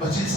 25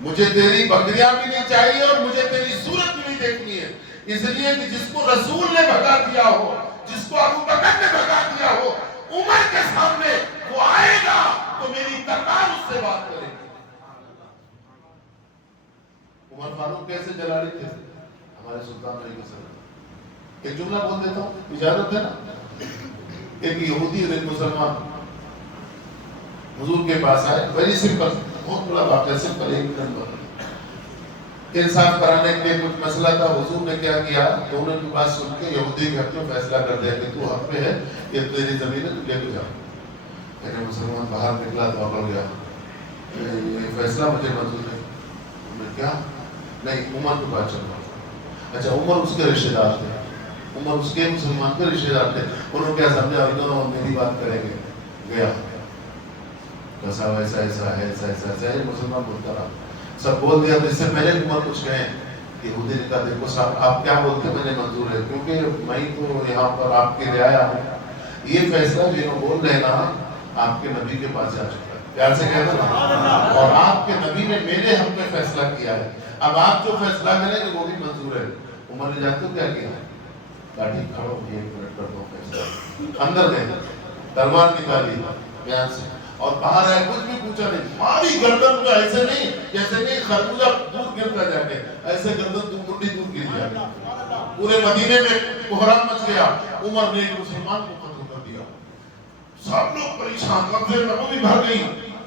مجھے تیری بکریاں بھی نہیں چاہیے اور مجھے تیری صورت بھی نہیں دیکھنی ہے، اس لیے کہ جس کو رسول نے بھگا دیا ہو، جس کو ابو بکر نے بھگا دیا ہو، عمر کے سامنے وہ آئے گا تو میری تلوار اس سے بات کرے گی۔ عمر فاروق کیسے جلالی تھے ہمارے سلطان علیہ وسلم؟ ایک جملہ بول دیتا ہوں، اجازت ہے نا؟ ایک یہودی اور ایک مسلمان حضور کے پاس آئے، ویری سمپل، بہت بڑا واقعہ، سمپل، ایک نمبر انصاف کرانے کے لیے کچھ مسئلہ تھا۔ حضور نے کیا کیا، دونوں کی بات سن کے یہودی کے حق میں فیصلہ کر دیا کہ تو حق پہ ہے، یہ تیری زمین ہے، تو لے کے جاؤ۔ میرے مسلمان باہر نکلا تو اکڑ گیا، یہ فیصلہ مجھے منظور ہے۔ میں کیا؟ نہیں، عمر کے پاس چل رہا۔ اچھا، عمر اس کے رشتے دار تھے، عمر اس کے مسلمان کے رشتے دار تھے، انہوں نے کیا سمجھا، اور دونوں میری بات کریں گے۔ گیا، ایسا ایسا ایسا ہے، ایسا ایسا ایسا ہے، مسلمان بولتا رہا، سب بول دیا۔ تو اس سے پہلے عمر کچھ کہیں، یہودی نے کہا دیکھو صاحب آپ کیا بولتے مجھے منظور ہے، کیونکہ میں تو یہاں پر آپ کے لیے آیا ہوں، یہ فیصلہ جو بول رہے نا آپ کے نبی کے پاس جا چکا ہے، پیار سے کہتا نا، اور آپ کے نبی نے میرے حق میں فیصلہ کیا ہے، اب آپ جو فیصلہ کریں گے وہ بھی منظور ہے۔ عمر نے جانتے ہو کیا کیا؟ لاٹھی کھڑو، ایک منٹ کر دو فیصلہ، اندر گئے، تلوار نکالی بیان سے، اور باہر آئے، کچھ بھی پوچھا نہیں، ماری گردن کو، ایسے نہیں جیسے نہیں خربوزہ دور گرتا جا کے، ایسے گردن تو منڈی دور گر جا کے، پورے مدینے میں کوہرام مچ گیا۔ عمر نے ایک مسلمان کو قتل کر دیا، سب لوگ پریشان، قبضے نبوی بھر گئی،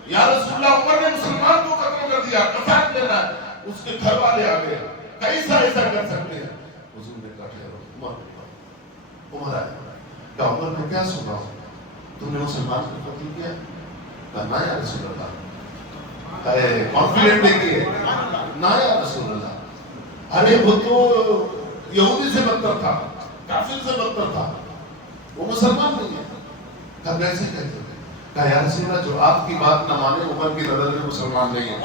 یا رسول اللہ عمر نے مسلمان کو قتل کر دیا، قصاص لینا ہے۔ اس کے گھر والے آ گئے، کیسا ایسا کر سکتے ہیں؟ حضور نے کہا ٹھہرو، عمر آئے، کہا عمر نے کیا سنا، تم نے مسلمان کو قتل کیا؟ نا یا رسول اللہ، کانفیڈنٹ دیکھیے، نا یا رسول اللہ، ارے وہ تو یہودی سے بدتر تھا، کافر سے بدتر تھا، وہ مسلمان نہیں ہے۔ کہا کیسے کہتے ہیں؟ کہا یا رسول اللہ جو آپ کی بات نہ مانے عمر کی نظر میں مسلمان نہیں ہے،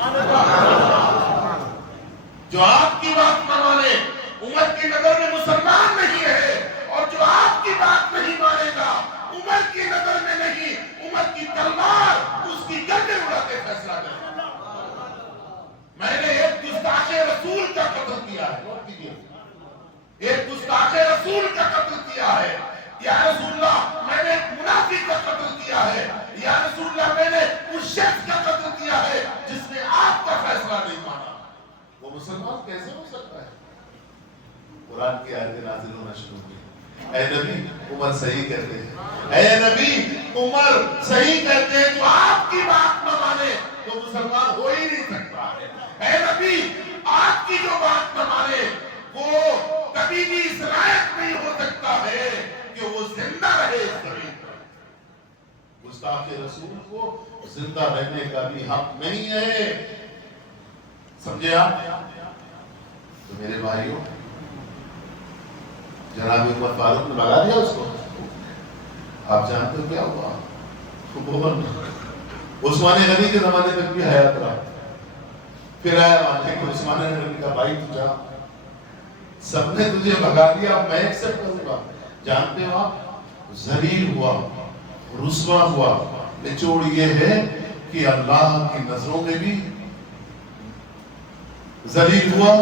جو آپ کی بات نہ مانے عمر کی نظر میں مسلمان نہیں ہے، اور جو آپ کی بات نہیں مانے گا عمر کی نظر میں نہیں، عمر کی تلوار اس کی گردن اڑا کے فیصلہ کرے گا۔ میں نے ایک گستاخ رسول کا قتل کیا ہے، نوٹ کیجئے، ایک گستاخ رسول کا قتل کیا ہے، یا رسول اللہ میں نے ایک منافق کا قتل کیا ہے، یا رسول اللہ میں نے اس شخص کا قتل کیا ہے جس نے آپ کا فیصلہ نہیں مانا۔ وہ مسلمان کیسے ہو سکتا ہے؟ قرآن کی آیتیں نازل ہونا شروع ہوئی، اے نبی عمر صحیح کہتے ہیں، اے نبی عمر صحیح کہتے ہیں، جو آپ کی بات نہ مانے تو مسلمان ہو ہی نہیں سکتا ہے، اے نبی آپ کی جو بات نہ مانے وہ کبھی بھی اس لائق نہیں ہو سکتا ہے کہ وہ زندہ رہے اس زمین پر۔ گستاخ رسول کو زندہ رہنے کا بھی حق نہیں ہے، سمجھے آپ؟ تو میرے بھائیوں، جناب عمر فاروق نے بھگا دیا اس کو، آپ جانتے ہو کیا ہوا؟ عثمان غنی کے زمانے تک بھی حیات رہا، پھر آیا مانتے کہ عثمان غنی کا بھائی تو جا، سب نے تجھے بھگا دیا، میں ایکسپٹ کروں گا۔ جانتے ہو آپ، ذلیل ہوا، رسوا ہوا، نچوڑ یہ ہے کہ اللہ کی نظروں میں بھی ذلیل ہوا،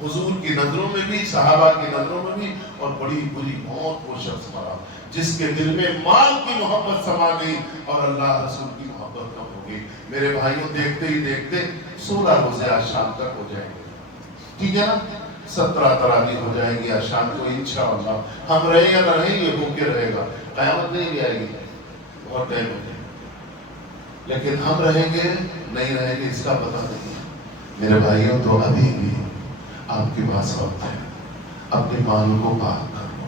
حضور کی نظروں میں بھی، صحابہ کی نظروں میں بھی، اور بڑی بری موت وہ شخص مرا جس کے دل میں مال کی محبت سما گئی اور اللہ رسول کی محبت کم ہو گئی۔ میرے بھائیوں، دیکھتے ہی دیکھتے 16 روزے آج شام تک ہو جائیں گے، ٹھیک ہے نا؟ 17 تراویح ہو جائیں گی آج شام کو انشاءاللہ۔ ہم رہیں یا نہ رہیں یہ بھوکے رہے گا، قیامت نہیں بھی آئے گی، بہت ٹائم ہو جائے، لیکن ہم رہیں گے نہیں رہیں گے اس کا پتہ نہیں۔ میرے بھائیوں، تو ابھی بھی آپ کے پاس وقت ہے، اپنے مال کو پاک کرو،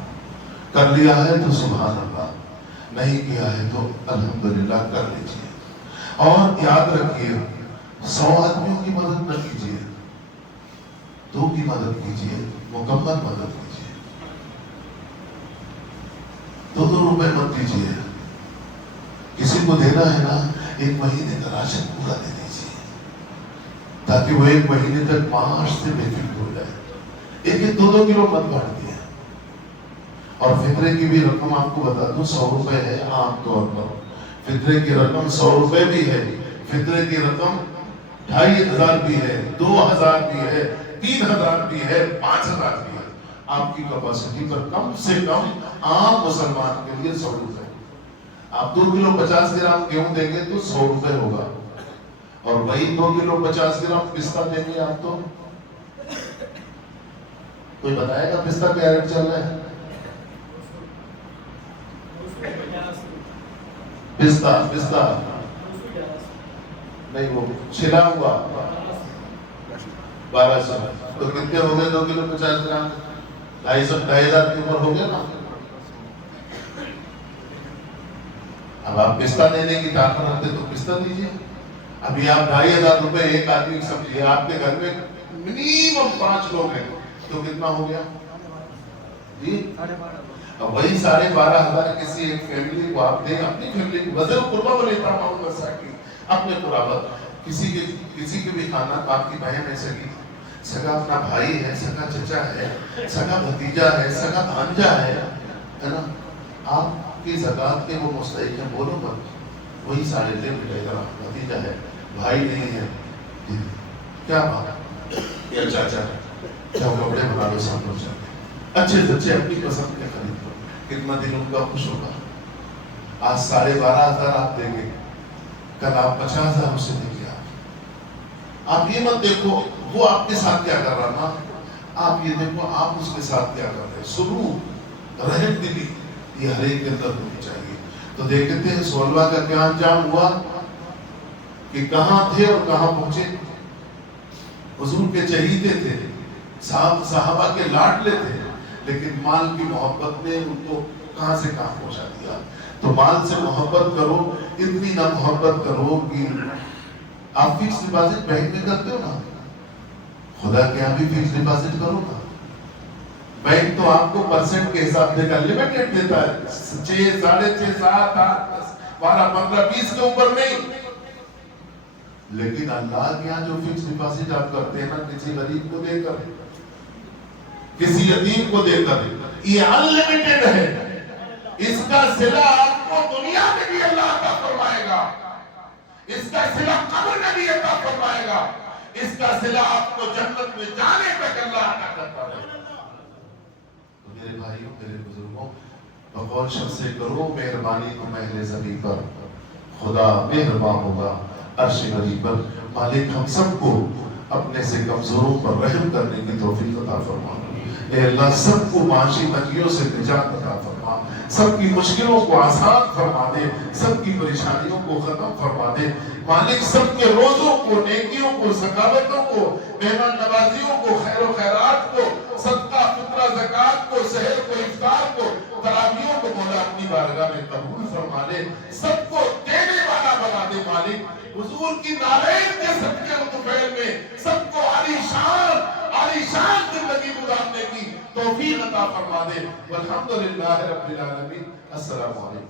کر لیا ہے تو سبحان اللہ، نہیں کیا ہے تو الحمدللہ کر لیجئے، اور یاد رکھیے 100 آدمیوں کی مدد نہ کیجیے، 2 کی مدد کیجیے، مکمل مدد کیجیے، 2 روپے مت دیجیے، کسی کو دینا ہے نا 1 مہینے کا راشن پورا دے دیجیے، تاکہ وہ 1 مہینے تک معاش سے بے فکر ہو جائے۔ 1-2 کلو مت بانٹ دیا، اور فطرے کی بھی رقم آپ کو بتا دوں 100 روپے ہے عام طور پر، فطرے کی رقم 100 روپے بھی ہے، فطرے کی رقم 2500 بھی ہے، 2000 بھی ہے، 3000 بھی ہے، 5000 بھی ہے. آپ کی کیپیسٹی پر کم سے کم عام مسلمان کے لیے 100 روپے. آپ 2 کلو 50 گرام گیہوں دیں گے تو 100 روپے ہوگا، اور وہی 2 کلو 50 گرام پستہ دیں گے آپ تو کوئی بتائے گا پستہ کیا ریٹ چل رہا ہے؟ پستہ نہیں، وہ چھلا ہوا 1200. تو کتنے ہو گئے 2 کلو 50 گرام؟ 2,500 کے اوپر ہو گیا نا. اب آپ پستہ دینے کی طاقت رکھتے تو پستہ دیجیے. ابھی آپ 2,500 روپے ایک آدمی کی سمجھیے، آپ کے گھر میں منیمم 5 لوگ ہیں تو کتنا ہو گیا جی؟ اب وہی 12,500 کسی ایک فیملی کو آپ دیں، اپنی فیملی کو وزن قربہ و لیتامہ والمساکین، اپنے قرابت، کسی کے بھی خانہ، آپ کی بہن ہے سگی، سگا اپنا بھائی ہے، سگا چچا ہے، سگا بھتیجا ہے، سگا بھانجا ہے نا، آپ کی زکوٰۃ کے وہ مستحق ہیں، بولو مت. وہی سارے دے ملے گا، بھتیجا ہے، بھائی نہیں ہے، کیا بات، یا چاچا ہے، چاہو کپڑے بنا لو، سب لوگ چاہتے اچھے بچے اپنی پسند کے خرید لو، کتنا دل ان کا خوش ہوگا. آج 12,500 آپ دیں گے، کل آپ 50,000 اسے دیں گے. آپ یہ مت دیکھو وہ آپ کے ساتھ کیا کر رہا نا، آپ یہ دیکھو آپ اس کے ساتھ کیا کر رہے ہیں. سلوک، رحم دلی، یہ ہر ایک کے اندر ہونی چاہیے. تو دیکھتے ہیں سولوا کا کیا انجام ہوا کہ کہاں تھے اور کہاں پہنچے. حضور کے چہیتے تھے، صحابہ کے لاڈلے تھے، لیکن مال کی محبت نے ان کو کہاں سے کہاں پہنچا دیا. تو مال سے محبت کرو، اتنی نہ محبت کرو کہ آپ فکس ڈپازٹ بینک میں کرتے ہو نا، خدا کے یہاں بھی فکس ڈپازٹ کرو نا. بینک تو آپ کو پرسنٹ کے حساب سے لمیٹڈ دیتا ہے، 6 6.5 7 8 10 12 15 20 کے اوپر نہیں. لیکن اللہ کے یہاں جو فکس ڈپازٹ آپ کرتے ہیں نا، کسی غریب کو دے کر، کسی یتیم کو دے کر، یہ انلمیٹڈ ہے. اس کا صلہ آپ کو دنیا میں بھی اللہ عطا فرمائے گا، اس کا صلہ قبر میں بھی عطا فرمائے گا، اس کا صلہ آپ کو جنت میں جانے تک اللہ عطا کرتا رہے گا. تو میرے بھائیوں، میرے بزرگوں، بقول شخص سے کرو مہربانی تو مہر زمین پر، خدا مہربان ہوگا عرش بری پر. مالک ہم سب کو اپنے سے کمزوروں پر رحم کرنے کی توفیق عطا فرما. اے اللہ سب کو معاشی تنگیوں سے نجات عطا فرما، سب کی مشکلوں کو آسان فرما دے، سب کی پریشانیوں کو ختم فرما دے. مالک سب کے روزوں کو، نیکیوں کو، سخاوتوں کو، مہمان نوازیوں کو، خیر و خیرات کو، صدقہ فطرہ زکوٰۃ کو، سحر کو، افطار کو، تراویحوں کو مولا اپنی بارگاہ میں قبول فرما دے. سب کو دینے والا بنا دے مالک. حضور کی نالین کے صدقے و طفیل میں سب کو عالی شان زندگی گزارنے کی توفیق عطا فرما دے. والحمدللہ رب العالمین. السلام علیکم.